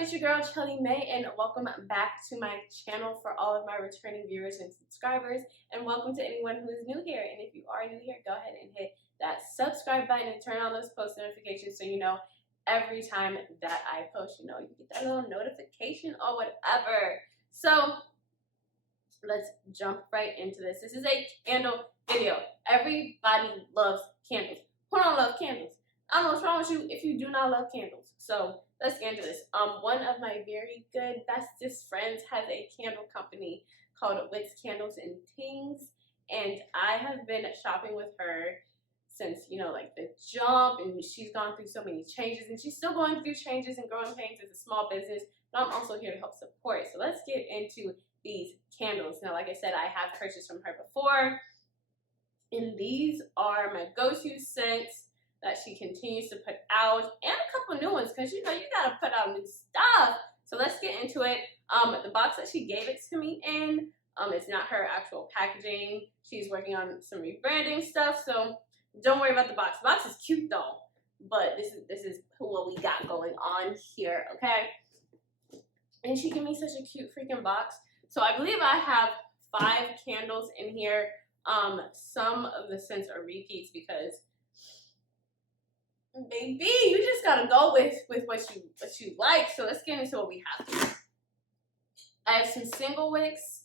up? It's your girl Chelly May, and welcome back to my channel for all of my returning viewers and subscribers, and welcome to anyone who is new here. And if you are new here, go ahead and hit that subscribe button and turn on those post notifications so you know every time that I post, you get that little notification or whatever. So let's jump right into this. This is a candle video. Everybody loves candles. Who don't love candles? I don't know what's wrong with you if you do not love candles. So let's get into this. One of my very good bestest friends has a candle company called Whit's Candles and Tings, and I have been shopping with her since like the jump, and she's gone through so many changes, and she's still going through changes and growing pains as a small business, but I'm also here to help support. So let's get into these candles. Now, like I said, I have purchased from her before, and these are my go-to scents that she continues to put out, and a couple new ones, because you gotta put out new stuff. So let's get into it. The box that she gave it to me in, it's not her actual packaging. She's working on some rebranding stuff, so don't worry about the box. The box is cute though, but this is what we got going on here, okay? And she gave me such a cute freaking box. So I believe I have 5 candles in here. Some of the scents are repeats because, baby, you just gotta go with what you like. So let's get into what we have. I have some single wicks,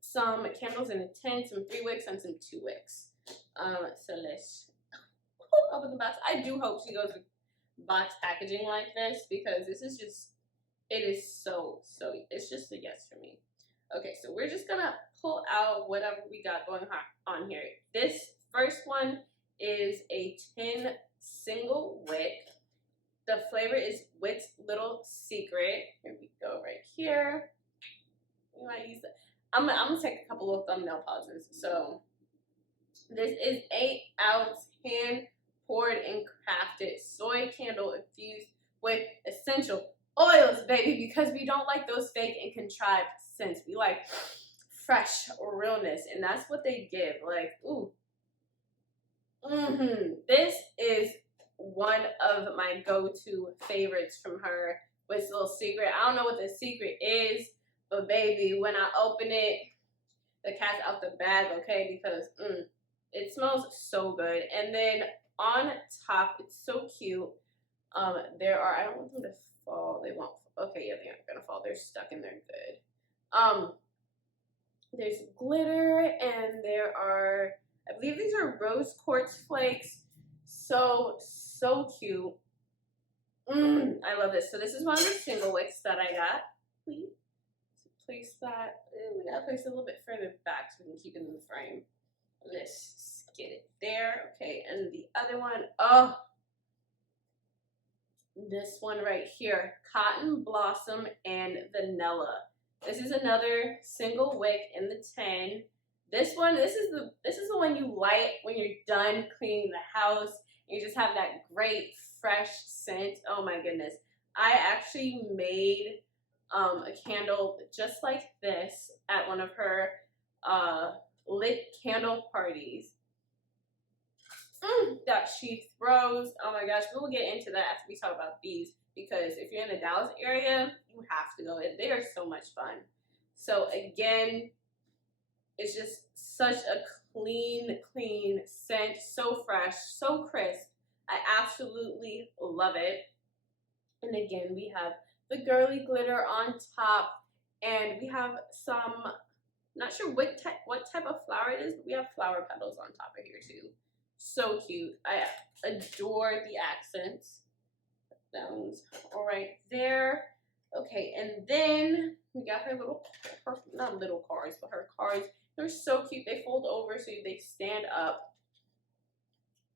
some candles in a tin, some 3 wicks, and some 2 wicks. So let's open the box. I do hope she goes with box packaging like this, because this is just, it is so it's just a yes for me. Okay, so we're just gonna pull out whatever we got going on here. This first one is a tin single wick. The flavor is Whit's Little Secret. Here we go, right here. You might use that. I'm gonna take a couple of thumbnail pauses. So this is 8-ounce hand poured and crafted soy candle infused with essential oils, baby, because we don't like those fake and contrived scents. We like fresh realness, and that's what they give. Like, ooh. This is one of my go-to favorites from her, Whit's Little Secret. I don't know what the secret is, but baby, when I open it, the cat's out the bag, okay? Because it smells so good. And then on top, it's so cute. There are, I don't want them to fall. They won't. Okay, yeah, they aren't gonna fall. They're stuck and they're good. There's glitter, and there are, I believe these are rose quartz flakes. So cute. I love this. So this is one of the single wicks that I got. Please place that. We gotta place it a little bit further back so we can keep it in the frame. Let's get it there. Okay, and the other one, oh, this one right here, Cotton Blossom and Vanilla. This is another single wick in the tin. This is the one you light when you're done cleaning the house. You just have that great fresh scent. Oh my goodness. I actually made a candle just like this at one of her lit candle parties that she throws. Oh my gosh, we will get into that after we talk about these, because if you're in the Dallas area, you have to go. They are so much fun. So again, it's just such a clean scent, so fresh, so crisp. I absolutely love it. And again, we have the girly glitter on top, and we have some, not sure what type of flower it is, but we have flower petals on top of here too. So cute. I adore the accents. Those right there. Okay, and then we got her not little cards, but her cards. They're so cute. They fold over so they stand up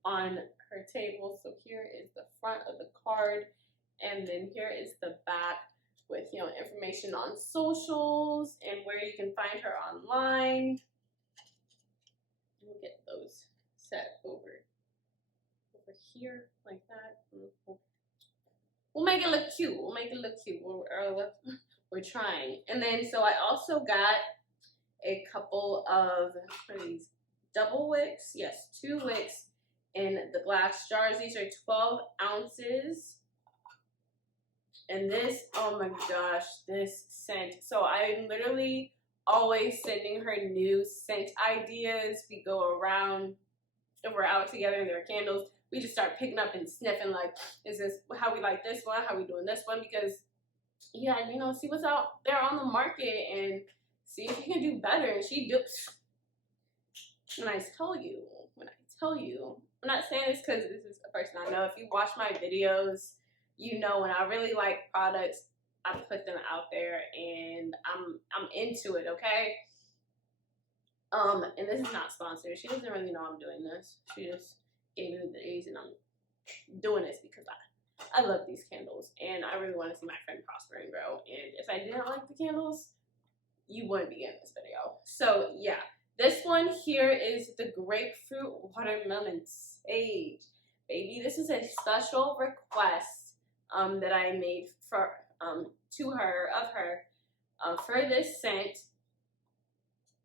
on her table. So here is the front of the card, and then here is the back with information on socials and where you can find her online. We'll get those set over here like that. We'll make it look cute. We're trying. And then so I also got a couple of these double wicks. Yes, 2 wicks in the glass jars. These are 12 ounces. And this, oh my gosh, this scent. So I'm literally always sending her new scent ideas. We go around, if we're out together and there are candles, we just start picking up and sniffing like, is this how we like this one? How we doing this one? Because, yeah, you know, see what's out there on the market and see if you can do better. And she dupes. When I tell you, I'm not saying this because this is a person I know. If you watch my videos, you know when I really like products, I put them out there and I'm into it, okay? And this is not sponsored. She doesn't really know I'm doing this. She just gave me these and I'm doing this because I love these candles and I really want to see my friend prosper and grow. And if I didn't like the candles, you wouldn't be in this video. So yeah, this one here is the grapefruit watermelon sage. Baby, this is a special request that I made for to her for this scent.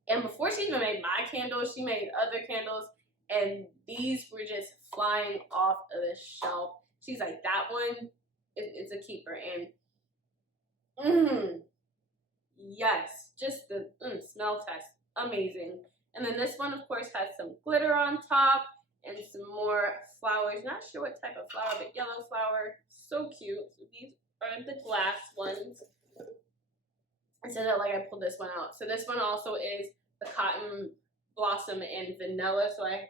And before she even made my candles, she made other candles, and these were just flying off of the shelf. She's like, that one is a keeper. And yes, just the smell test, amazing. And then this one, of course, has some glitter on top and some more flowers. Not sure what type of flower, but yellow flower. So cute. So these are the glass ones. So that like I pulled this one out. So this one also is the cotton blossom and vanilla. So I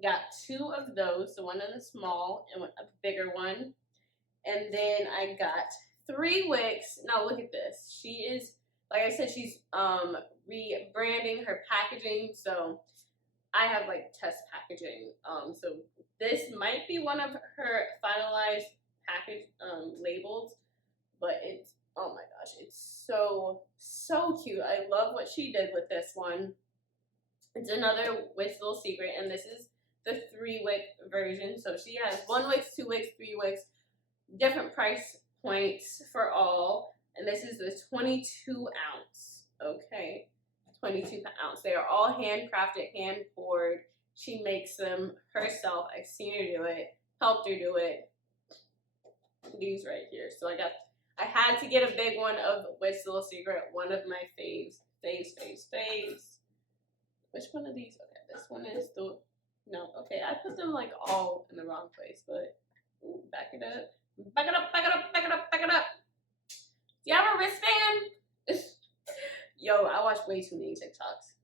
got 2 of those. So one in the small and a bigger one. And then I got 3 wicks. Now look at this. She is, like I said, she's rebranding her packaging. So I have like test packaging. So this might be one of her finalized package labels, but it's, oh my gosh, it's so cute. I love what she did with this one. It's another Whit's Little Secret, and this is the 3-wick version. So she has 1 wick, 2 wicks, 3 wicks, different price points for all. And this is the 22 ounce. Okay, 22 ounce. They are all handcrafted, hand poured. She makes them herself. I've seen her do it, helped her do it. These right here. So I had to get a big one of Whit's Little Secret, one of my faves. Which one of these? Okay, this one is the, no, okay, I put them like all in the wrong place, but ooh, back it up. Back it up, back it up, back it up, back it up. Do you have a wristband? Yo, I watch way too many TikToks.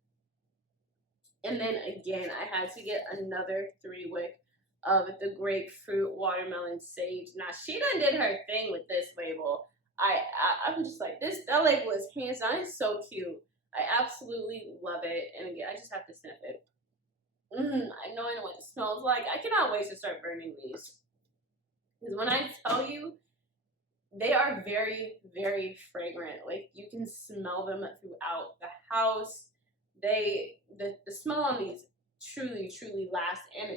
And then again, I had to get another 3-wick of the grapefruit watermelon sage. Now she done did her thing with this label. I'm just like, that label is hands down. It's so cute. I absolutely love it. And again, I just have to sniff it. I know what it smells like. I cannot wait to start burning these. Because when I tell you, they are very, very fragrant. Like, you can smell them throughout the house. The smell on these truly, truly lasts, and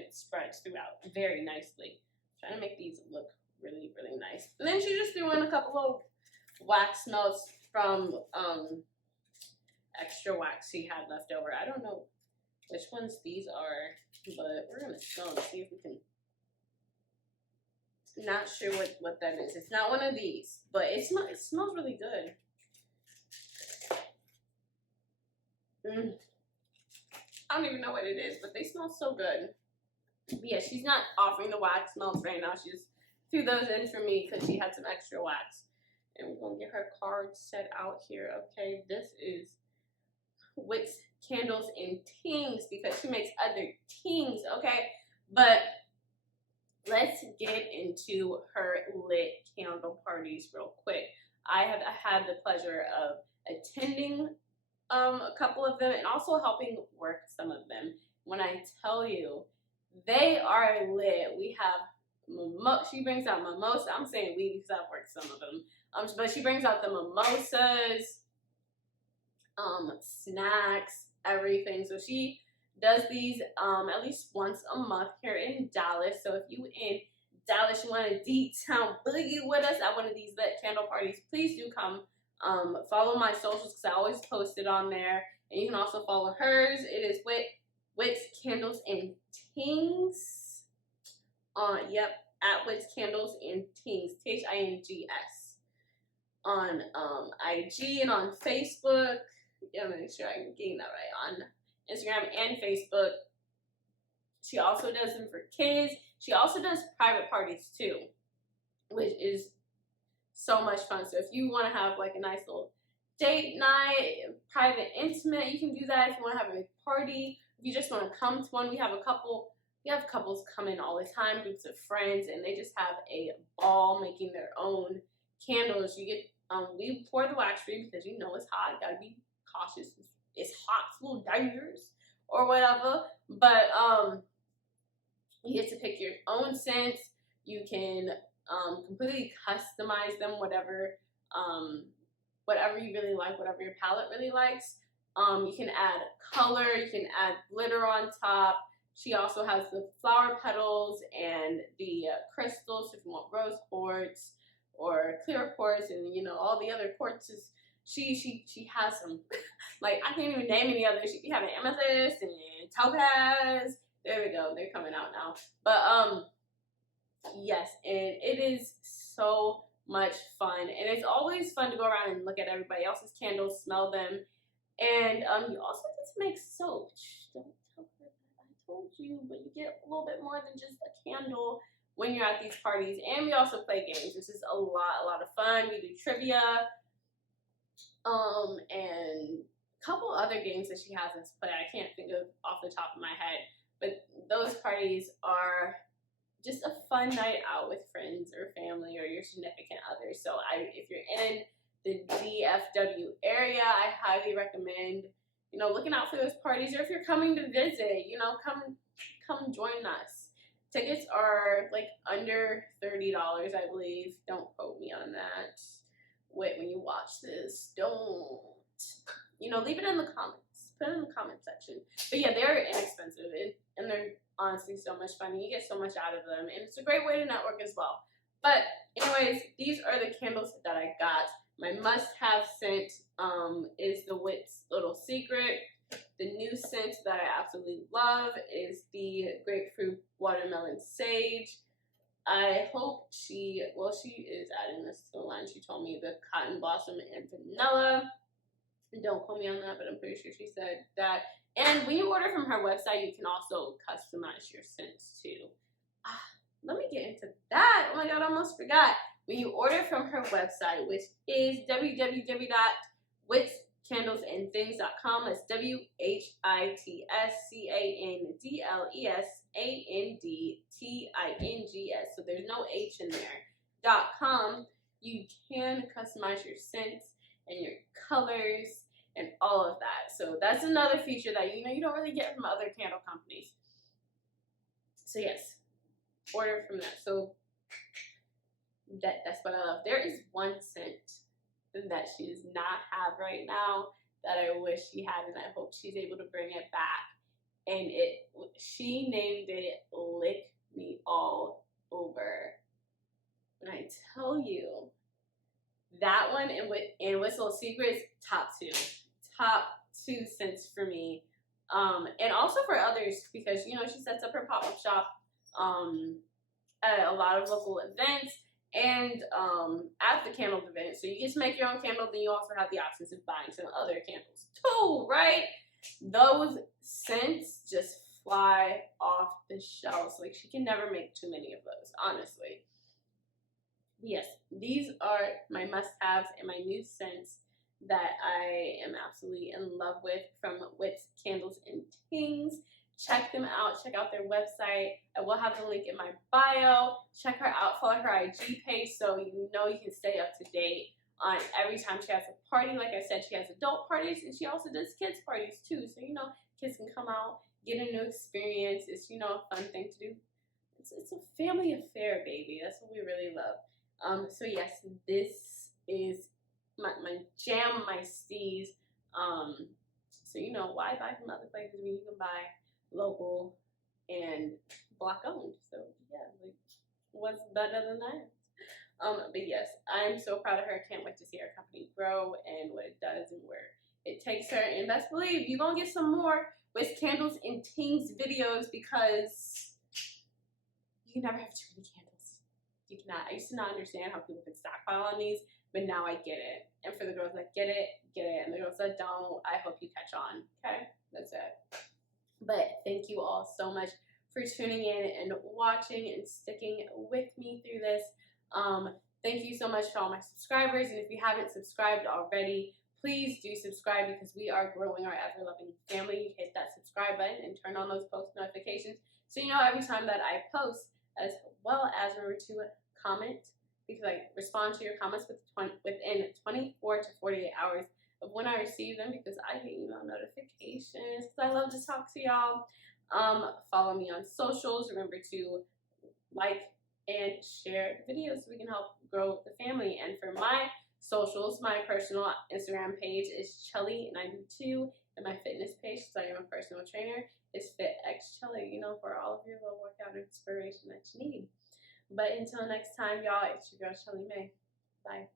it spreads throughout very nicely. I'm trying to make these look really, really nice. And then she just threw in a couple of wax melts from extra wax she had left over. I don't know which ones these are, but we're gonna smell and see if we can. Not sure what that is. It's not one of these, but it smells really good. I don't even know what it is, but they smell so good. But yeah, she's not offering the wax melts right now. She just threw those in for me because she had some extra wax. And we're gonna get her card set out here. Okay, this is Whit's Candles and Tings because she makes other tings. Okay, but let's get into her lit candle parties real quick. I have had the pleasure of attending a couple of them and also helping work some of them. When I tell you, they are lit. We have, she brings out mimosa. I'm saying we because I've worked some of them. But she brings out the mimosas, snacks, everything. So she does these at least once a month here in Dallas. So if you in Dallas, you want to D-Town boogie with us at one of these lit candle parties, please do come. Follow my socials because I always post it on there. And you can also follow hers. It is Whit's Candles and Tings. Yep. at Whit Candles and Tings, Tings, on IG and on Facebook. Yeah, make sure I'm getting that right, on Instagram and Facebook. She also does them for kids. She also does private parties too, which is so much fun. So if you want to have like a nice little date night, private, intimate, you can do that. If you want to have a big party, if you just want to come to one, we have couples come in all the time, groups of friends, and they just have a ball making their own candles. You get we pour the wax for you because you know it's hot. Gotta be cautious. It's hot, it's a little dangerous or whatever. But you get to pick your own scents. You can completely customize them, whatever you really like, whatever your palette really likes. You can add color, you can add glitter on top. She also has the flower petals and the crystals, if you want rose quartz or clear quartz, and you know all the other quartzes. She has some like I can't even name any others. She have an amethyst and topaz. There we go, they're coming out now. But yes, and it is so much fun, and it's always fun to go around and look at everybody else's candles, smell them, and you also get to make soap. Don't tell her that I told you, but you get a little bit more than just a candle when you're at these parties. And we also play games, which is a lot of fun. We do trivia, and a couple other games that she has us play. I can't think of off the top of my head, but those parties are just a fun night out with friends or family or your significant other. So if you're in the DFW area, I highly recommend, you know, looking out for those parties. Or if you're coming to visit, you know, come join us. Tickets are like under $30, I believe. Don't quote me on that. Wait, when you watch this, don't. You know, leave it in the comments. Put it in the comment section. But yeah, they're inexpensive, and they're honestly so much fun, and you get so much out of them, and it's a great way to network as well. But anyways, these are the candles that I got. My must-have scent is the Whit's Little Secret. The new scent that I absolutely love is the Grapefruit Watermelon Sage. I hope she is adding this to the line. She told me the Cotton Blossom and Vanilla. Don't quote me on that, but I'm pretty sure she said that. And when you order from her website, you can also customize your scents too. Let me get into that. Oh my god, I almost forgot. When you order from her website, which is www.whitcandlesandthings.com, that's WHITSCANDLESANDTINGS. So there's no H in there. .com. You can customize your scents and your colors and all of that. So that's another feature that you don't really get from other candle companies. So yes, order from that. So that's what I love. There is one scent that she does not have right now that I wish she had, and I hope she's able to bring it back. And she named it Lick Me All Over. When I tell you, that one and Whit's Little Secrets, top two scents for me, and also for others, because she sets up her pop-up shop at a lot of local events and at the candle event. So you get to make your own candle, then you also have the options of buying some other candles too, right? Those scents just fly off the shelves. Like, she can never make too many of those, honestly. Yes, these are my must-haves and my new scents that I am absolutely in love with from Whit Candles and Tings. Check them out. Check out their website. I will have the link in my bio. Check her out. Follow her IG page so you can stay up to date on every time she has a party. Like I said, she has adult parties, and she also does kids parties too. So, kids can come out, get a new experience. It's, a fun thing to do. It's a family affair, baby. That's what we really love. So yes, this is my jam, my steez. So why buy from other places when you can buy local and Black owned? So yeah, like, what's better than that? But yes, I'm so proud of her. Can't wait to see her company grow and what it does and where it takes her. And best believe you're gonna get some more Whit Candles and Tings videos, because you can never have too many candles. you cannot. I used to not understand how people could stockpile on these, but now I get it. And for the girls that get it, and the girls that don't, I hope you catch on. Okay, that's it. But thank you all so much for tuning in and watching and sticking with me through this. Thank you so much to all my subscribers, and if you haven't subscribed already, please do subscribe because we are growing our ever-loving family. Hit that subscribe button and turn on those post notifications so you know every time that I post, as well as remember to comment, because I respond to your comments within 24 to 48 hours of when I receive them, because I get email notifications because I love to talk to y'all. Follow me on socials. Remember to like and share the videos so we can help grow the family. And for my socials, my personal Instagram page is Chelly92, and my fitness page, because I am a personal trainer, is FitXChelly, you know, for all of your little workout inspiration that you need. But until next time, y'all, it's your girl Chelly May. Bye.